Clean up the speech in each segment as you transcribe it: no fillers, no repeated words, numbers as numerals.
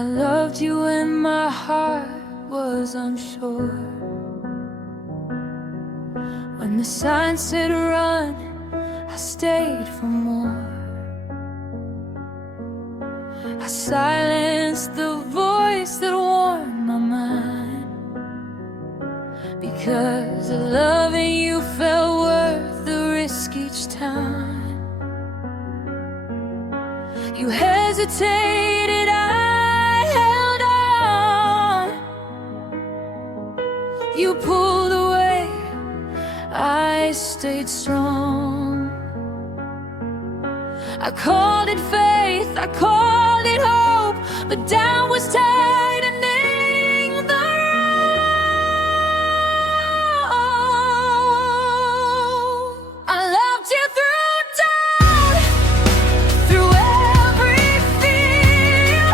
I loved you when my heart was unsure. When the sign said run, I stayed for more. I silenced the voice that warned my mind, because loving you felt worth the risk each time. You hesitated, I held on. You pulled away, I stayed strong. I called it faith, I called it hope, but down was tightening the rope. I loved you through doubt, through every fear.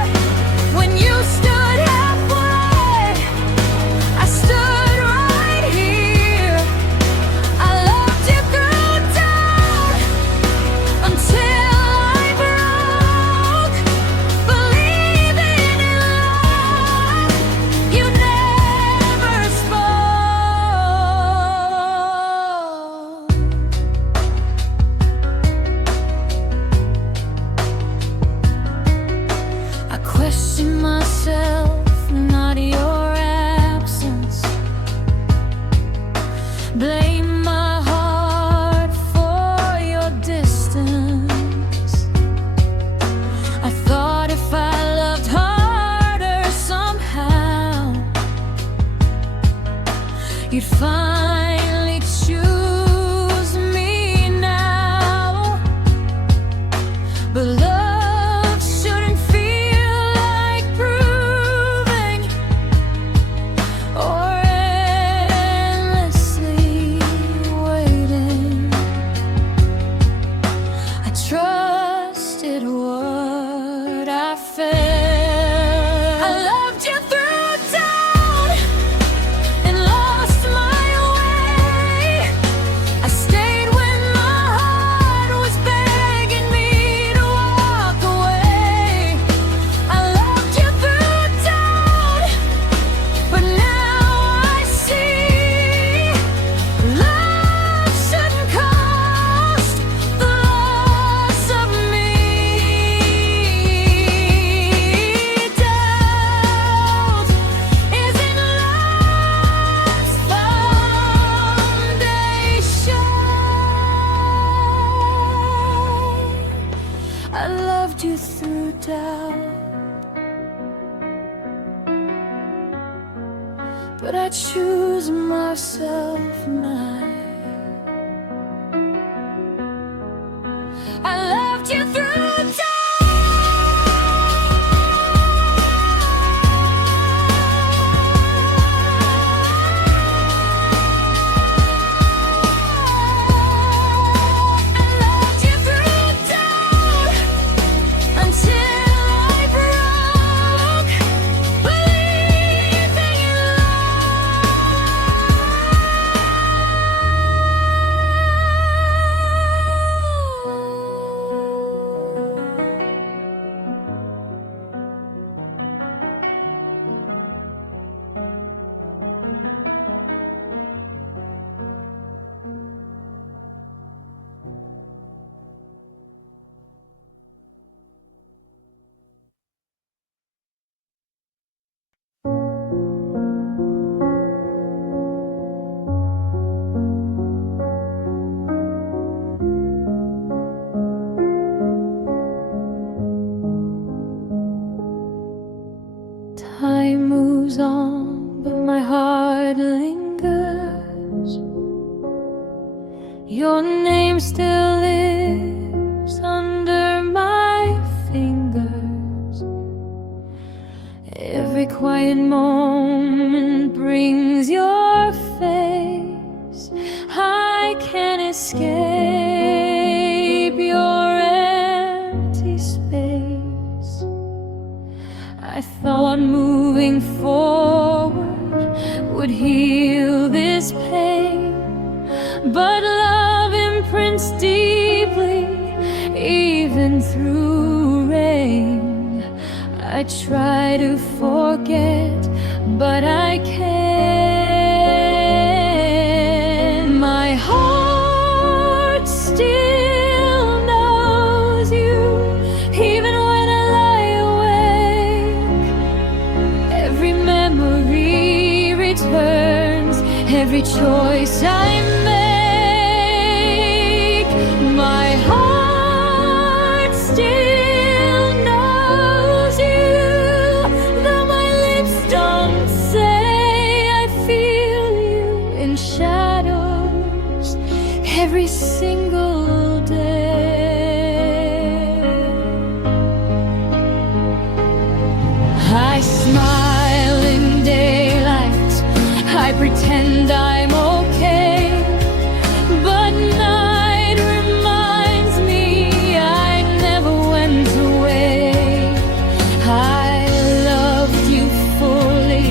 When you stood halfway, I stood right here. I loved you through doubt until question myself, not your absence. Blame my heart for your distance. I thought if I loved harder somehow, you'd finally choose me now. But love shouldn't feel like proving or endlessly waiting. I trusted what I felt. I loved you through doubt and lost my way. I stayed when my heart was begging me to walk away. I loved you through doubt, but now I see love shouldn't cost the loss of me. Doubt isn't love's foundation. I loved you through doubt, but I choose myself now. I loved you through doubt. I loved you through doubt until I broke, believing in time moves on, but my heart lingers. Your name still lives under my fingers. Every quiet moment brings your face. I can't escape your empty space. I thought moving forward would heal this pain, but love imprints deeply, even through rain. I I try to forget, but I can't. My heart still knows you, even when I lie awake. Every memory returns, every choice I make. My heart still knows you, though my lips don't say. I feel you in shadows every single day. I smile in daylight, I pretend I'm okay, but night reminds me I never went away. I loved you fully,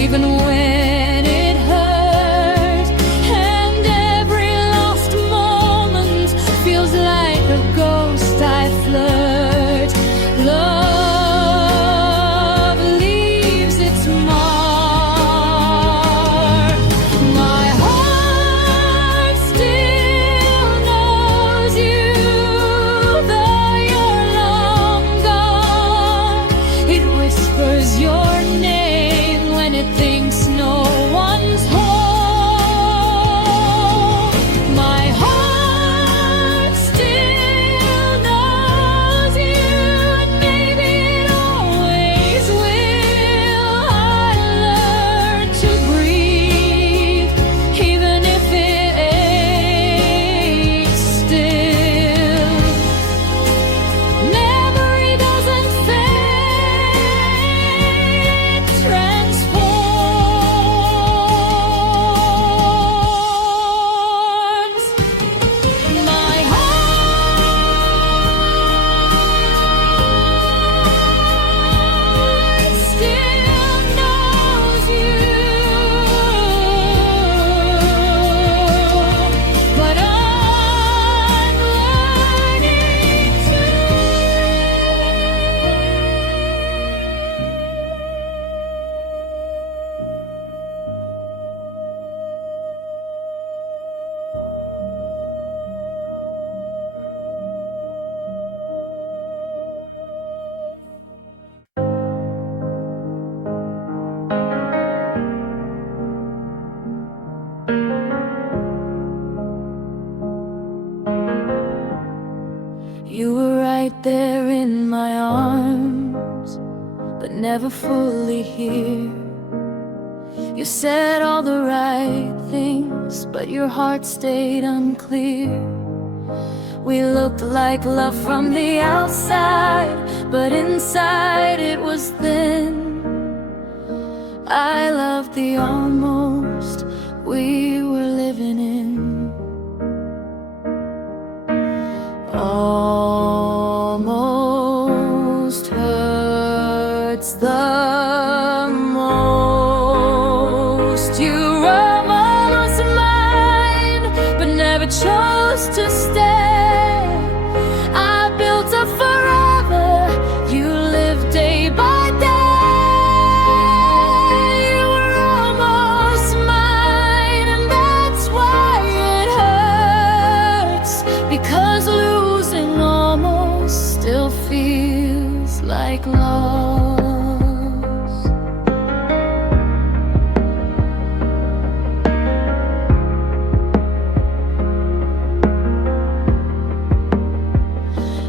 even when it hurt, and every lost moment feels like a ghost I flirt. Love leaves its mark. My heart still knows you, though you're long gone. It whispers your name when it thinks no one's home. My heart still knows you, and maybe it always will. I learn to breathe, even if it aches still. Memory doesn't fade, it transforms. My heart still knows you, but I'm learning to. You were right there in my arms, but never fully here. You said all the right things, but your heart stayed unclear. We looked like love from the outside, but inside it was thin. I loved the almost we were living in. Almost hurts the most. You were almost mine, but never chose to stay. I built a forever, you lived day by day. You were almost mine, and that's why it hurts, because losing almost still feels like loss.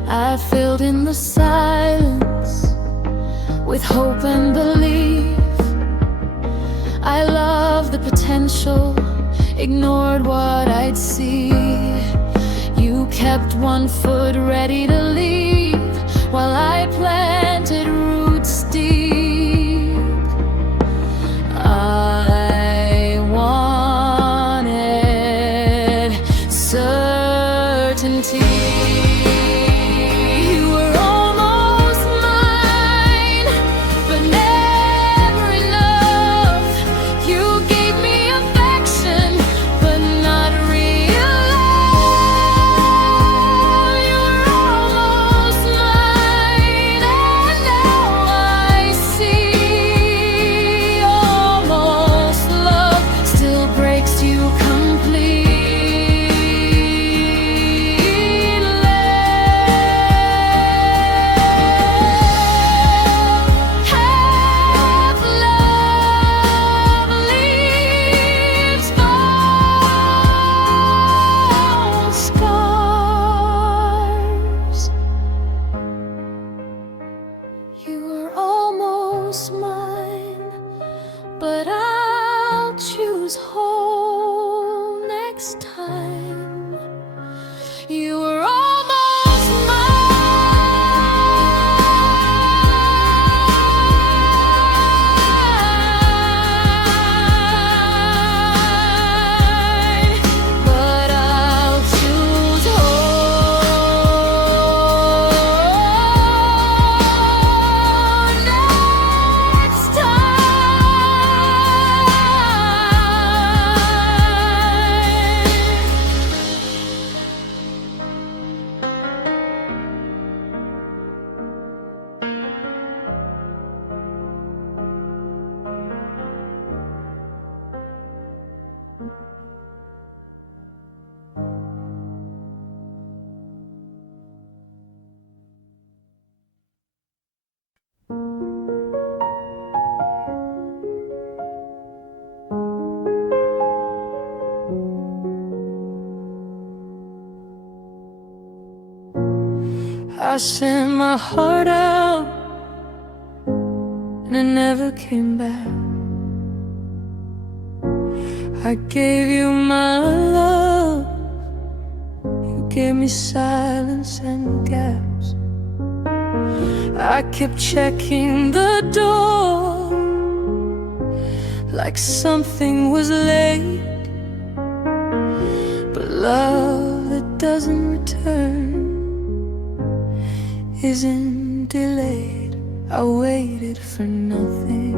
I filled in the silence with hope and belief. I loved the potential, ignored what I'd see. You kept one foot ready to leave, while I planted roots deep. I wanted certainty. You were almost mine, but never enough. You gave me affection, but not real love. You were almost mine, and now was whole next time. You were almost mine, but I'll choose whole next I sent my heart out and it never came back. I gave you my love, you gave me silence and gaps. I kept checking the door like something was late, but love that doesn't return isn't delayed. I waited for nothing.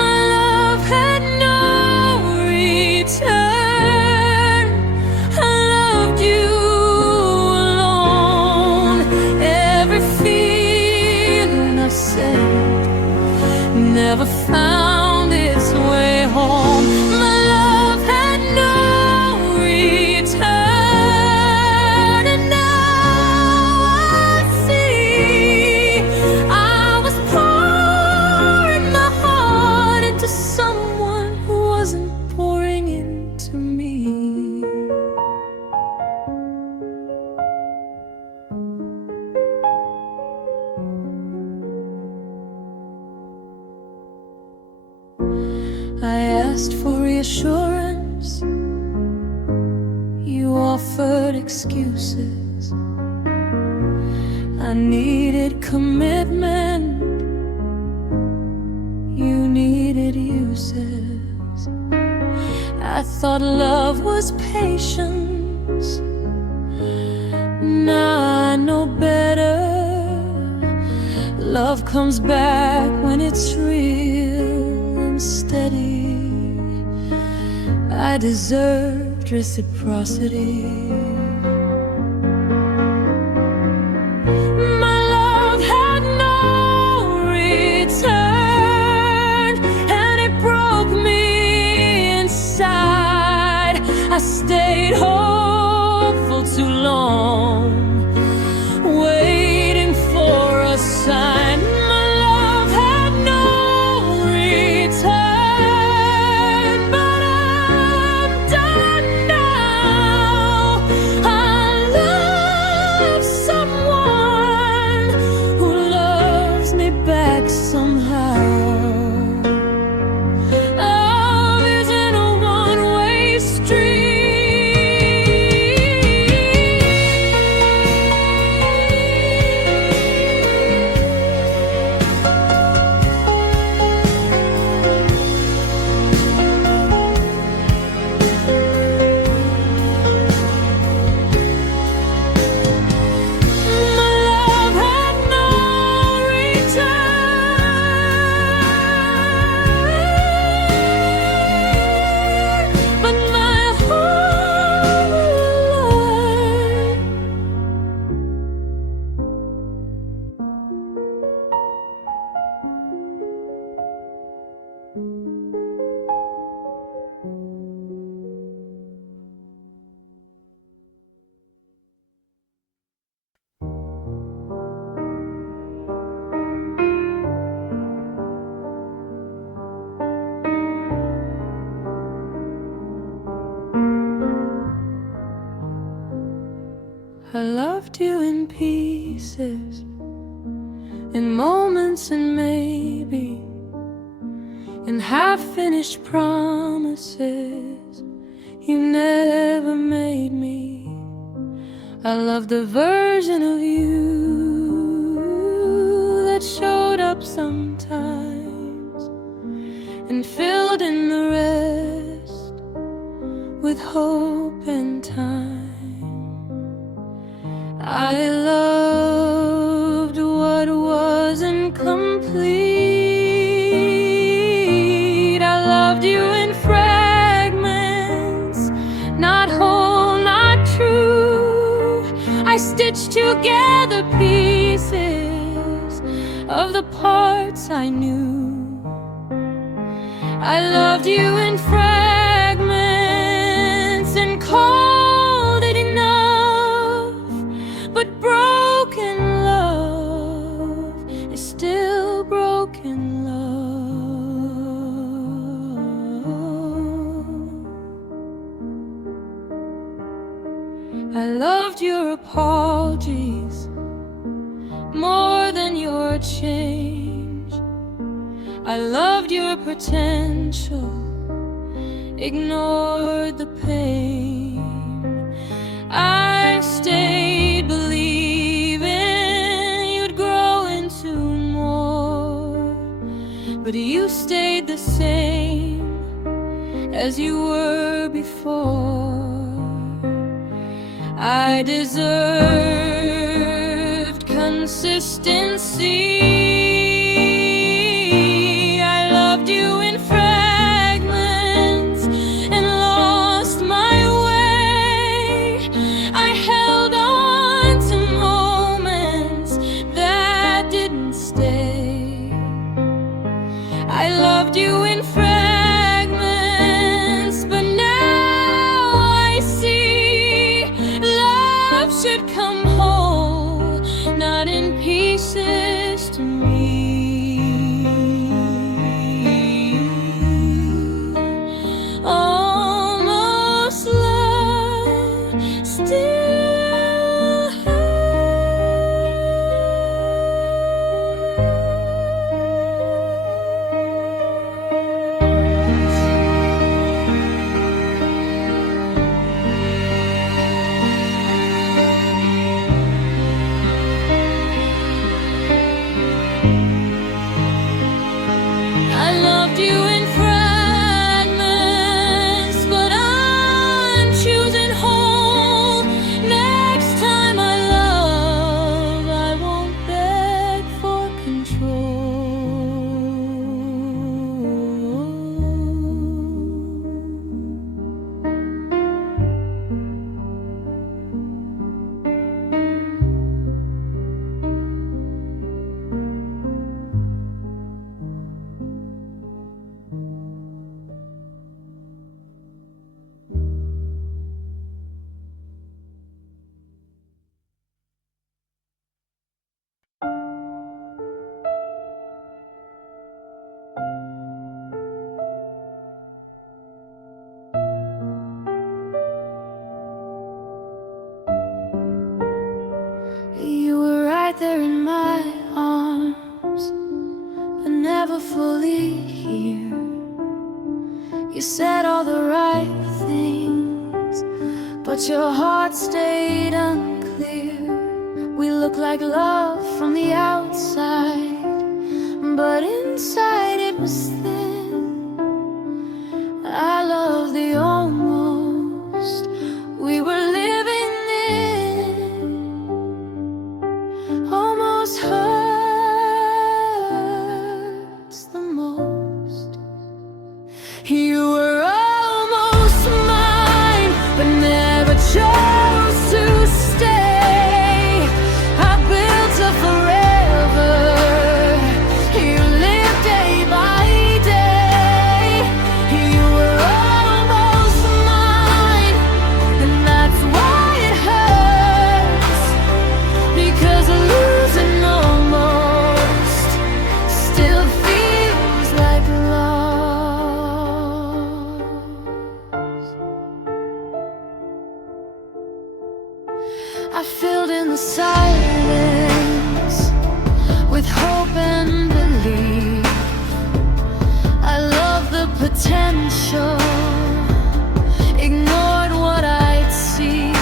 My love had no return. I loved you alone. Every feeling I sent never found its way home. My love had no return. I asked for reassurance, you offered excuses. I needed commitment, you needed uses. I thought love was patience, now I know better. Love comes back when it's real and steady. I deserved reciprocity. My love had no return, and it broke me inside. I stayed hopeful too long, waiting for a sign. My love had no return, but I'm done now. I love someone who loves me back somehow. Love isn't a one-way street. I loved you in pieces, in moments and maybe half-finished promises you never made me. I love the version of you that showed up sometimes and filled in the rest with hope and time. I loved what wasn't complete. I loved you in fragments, not whole, not true. I stitched together pieces of the parts I knew. I loved you in fragments and called it enough, but broken love is still broken love. I loved your apologies more than your change. I loved your potential, ignored the pain. I stayed believing you'd grow into more, but you stayed the same as you were before. I deserved consistency. I loved you in fragments, but now I see love should come whole, not in pieces to me. Almost love, still there in my arms, but never fully here. You said all the right things, but your heart stayed unclear. We look like love from the outside, but inside it was thin. I love the almost we were living hurts the most. You were almost mine, but never chose to stay. I built a forever potential, ignored what I'd see.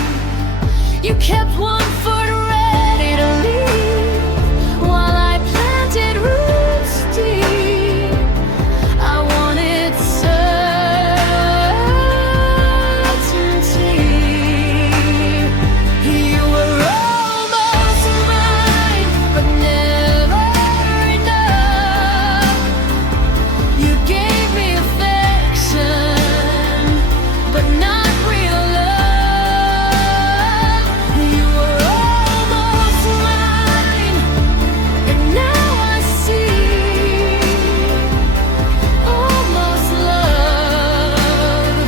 You kept one foot ready to leave while I planted roots deep. I wanted certainty. You were almost mine, but never enough. You gave me affection, but not real love. You were almost mine, and now I see. Almost love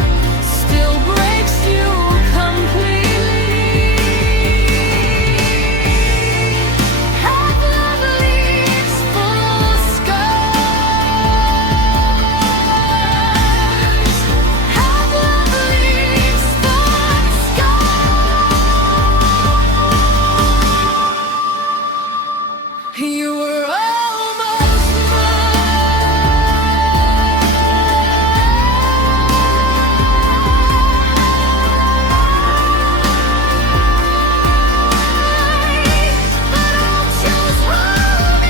still breaks you completely. Half love leaves full scars. Half love leaves full scars. You were almost mine, but I'll choose home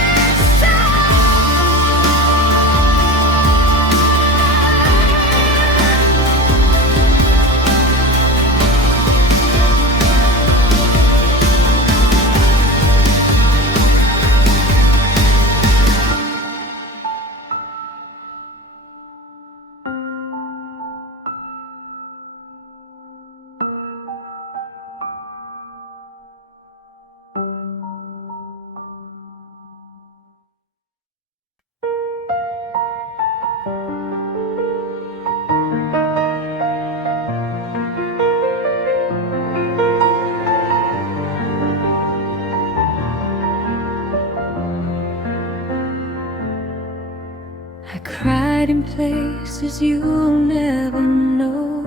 I cried in places you'll never know.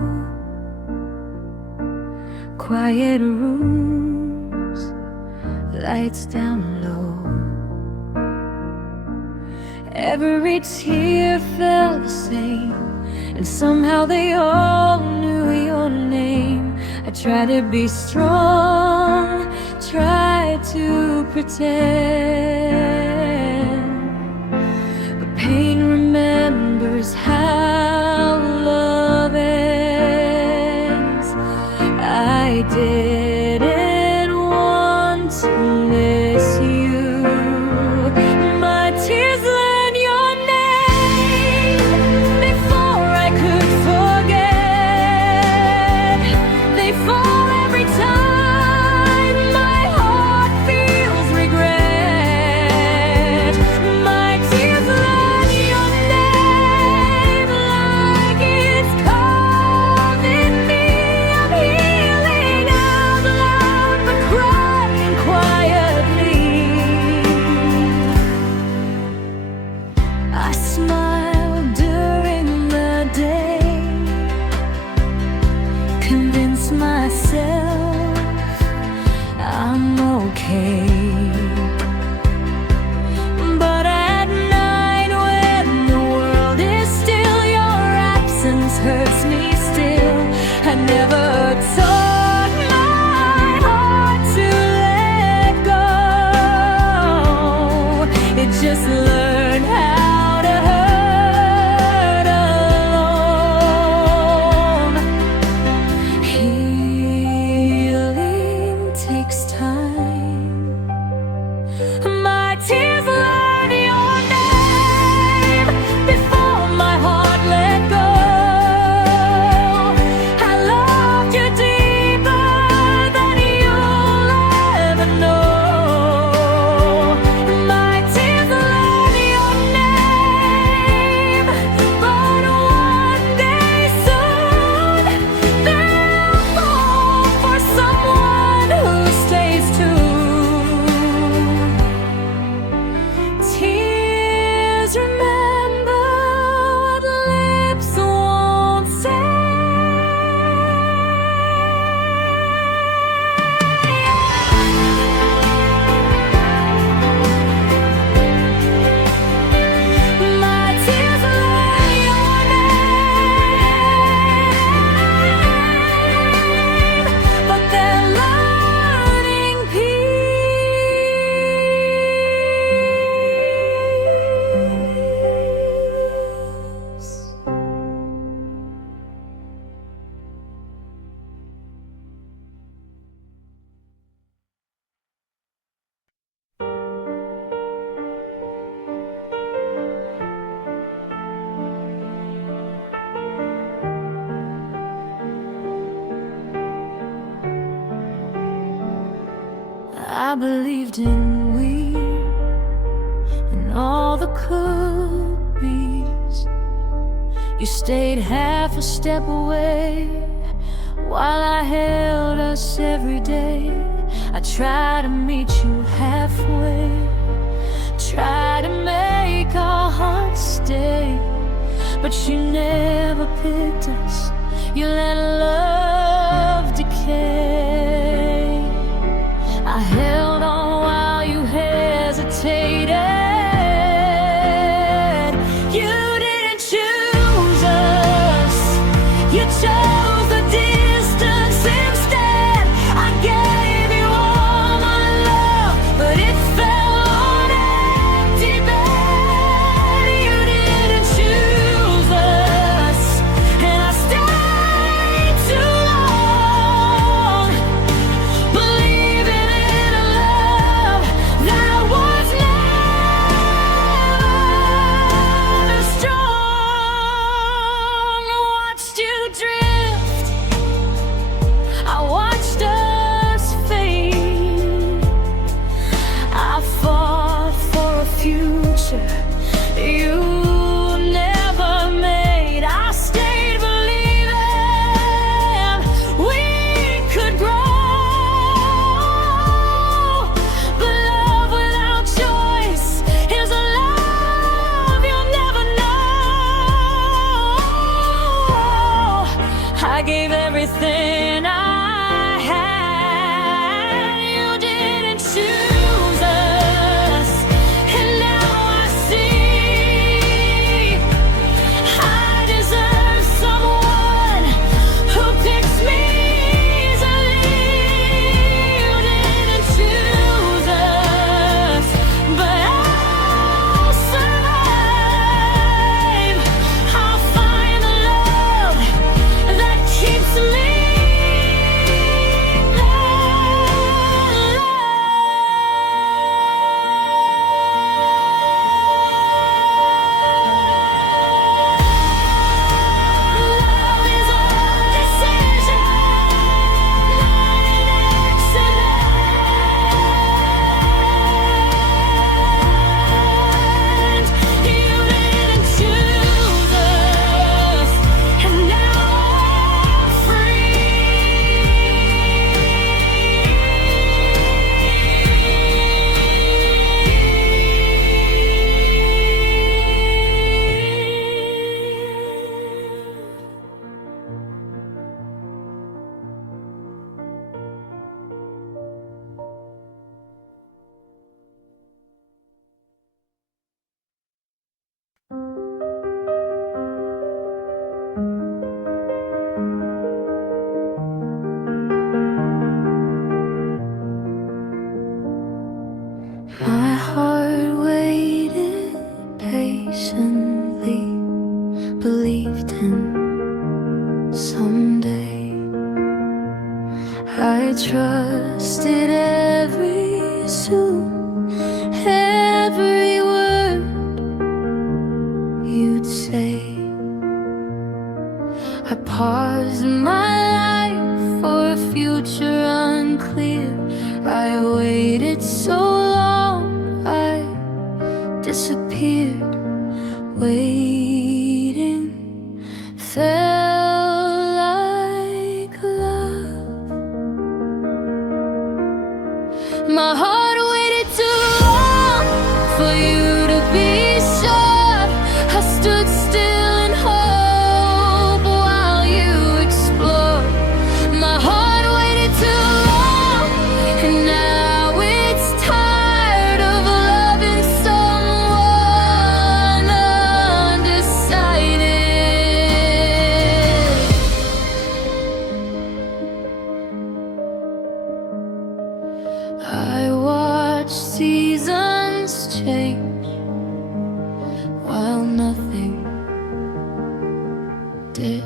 Quiet rooms, lights down low. Every tear felt the same, and somehow they all knew your name. I tried to be strong, tried to pretend, but pain remembers how love ends. I didn't want to miss you. My tears learned your name before I could forget. They fall every time my heart feels regret. My tears learn your name like it's calling me. I'm healing out loud, but crying quietly. I smile during the day, convince myself I'm okay. But at night when the world is still, your absence hurts me still. I never taught my heart to let go. It just learned how to hurt alone. Healing takes time. My tears learn your name before my heart let go. I loved you deeper than you'll ever know. My tears learn your name, but one day soon they'll fall for someone who stays too. Tears remember what lips won't say. My tears learn your name I believed in we and all the could be's. You stayed half a step away while I held us every day. I tried to meet you halfway, try to make our hearts stay, but you never picked us. You let love decay. I held on while you hesitated. You didn't choose us, you chose the distance instead. I gave you all my love, but it fell on empty bed. You didn't choose us, and I stayed too long, believing in a love that was never strong. Watched you drift, I watched us fade. I fought for a future you never made. I stayed believing we could grow, but love without choice is a love you'll never know. I gave everything I had. You didn't choose us, and now I see I deserve someone who picks me easily. You didn't choose us, but I'll survive. I'll find the love that keeps me alive. Love is a decision, not an accident. You didn't choose us, and now I'm My heart waited patiently, believed in someday. I trusted every soon, every word you'd say. I paused my life for a future unclear. I waited so long, I disappeared. Waiting felt like love. My heart waited too long for you to be sure. I stood still in hope while you explored. My heart waited too long, and now it's tired of loving someone undecided. I watched seasons change while nothing did.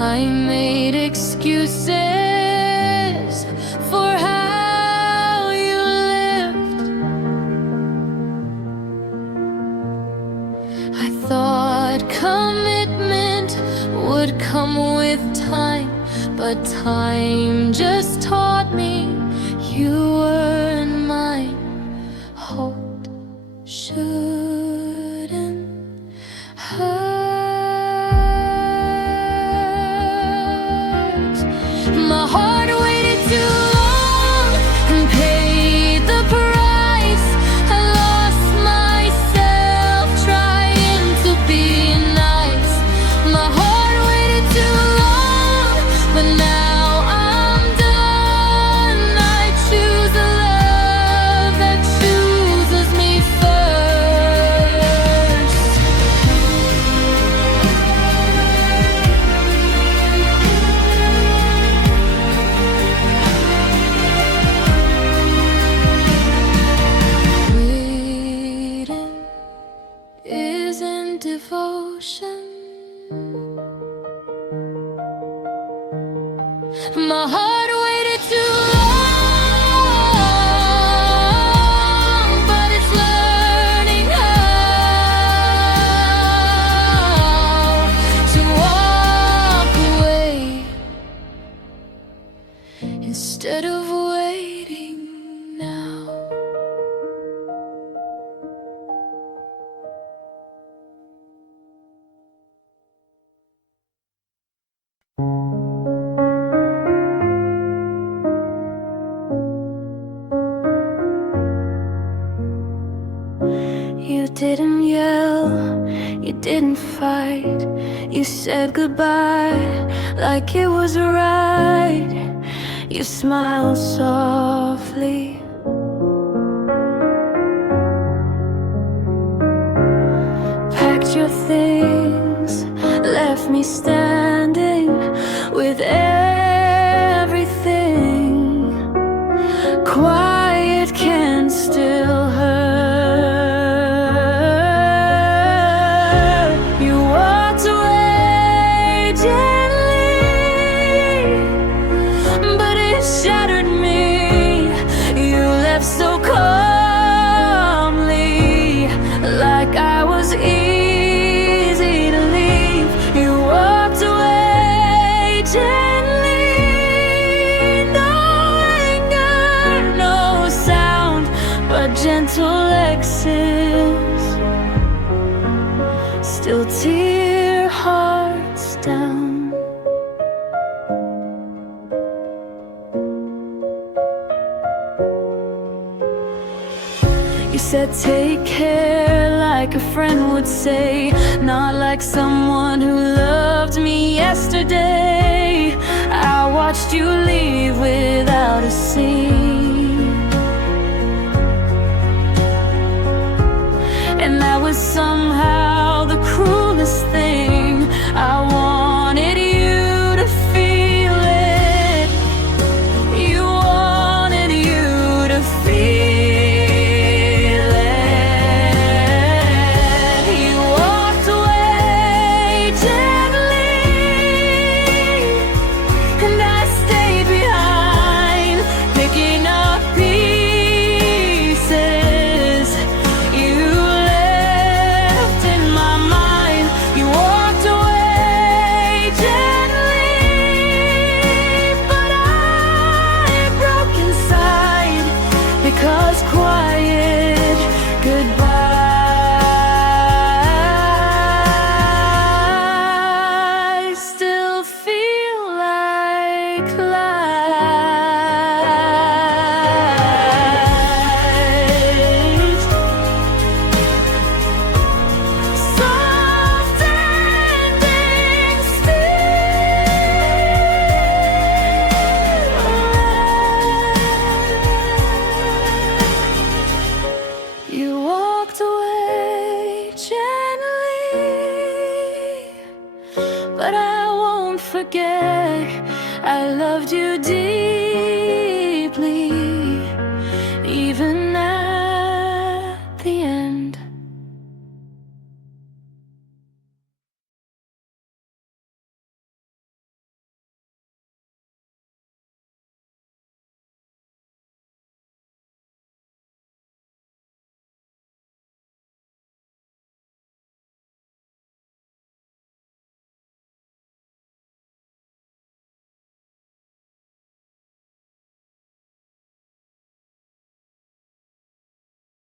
I made excuses for how you lived. I thought commitment would come with time, but time just taught me you weren't mine. Hold shouldn't hurt. My heart waited too long and paid the price. I lost myself trying to be nice. My heart waited too long, but now I'm done. I choose a love that chooses me first. Waiting isn't devotion. My heart waited too long, but it's learning how to walk away instead of waiting now. You didn't yell, you didn't fight. You said goodbye like it was right. You smiled softly. Packed your things, left me standing with everything. Quiet can still hurt. You walked away gently, but it shattered me. You left so calmly, like I was easy to leave. You walked away gently, no anger, no sound, but gentle exits still tear hearts down. You said take care like a friend would say, not like someone who loved me yesterday. I watched you leave without a scene, and that was somehow the cruelest thing. I wanted you to feel it. You wanted you to feel it. You walked away gently, and I stayed behind, picking up pieces you left in my mind. You walked away gently, but I broke inside, because quiet goodbyes still feel like lies. Soft endings still. You walked away gently, but I won't forget.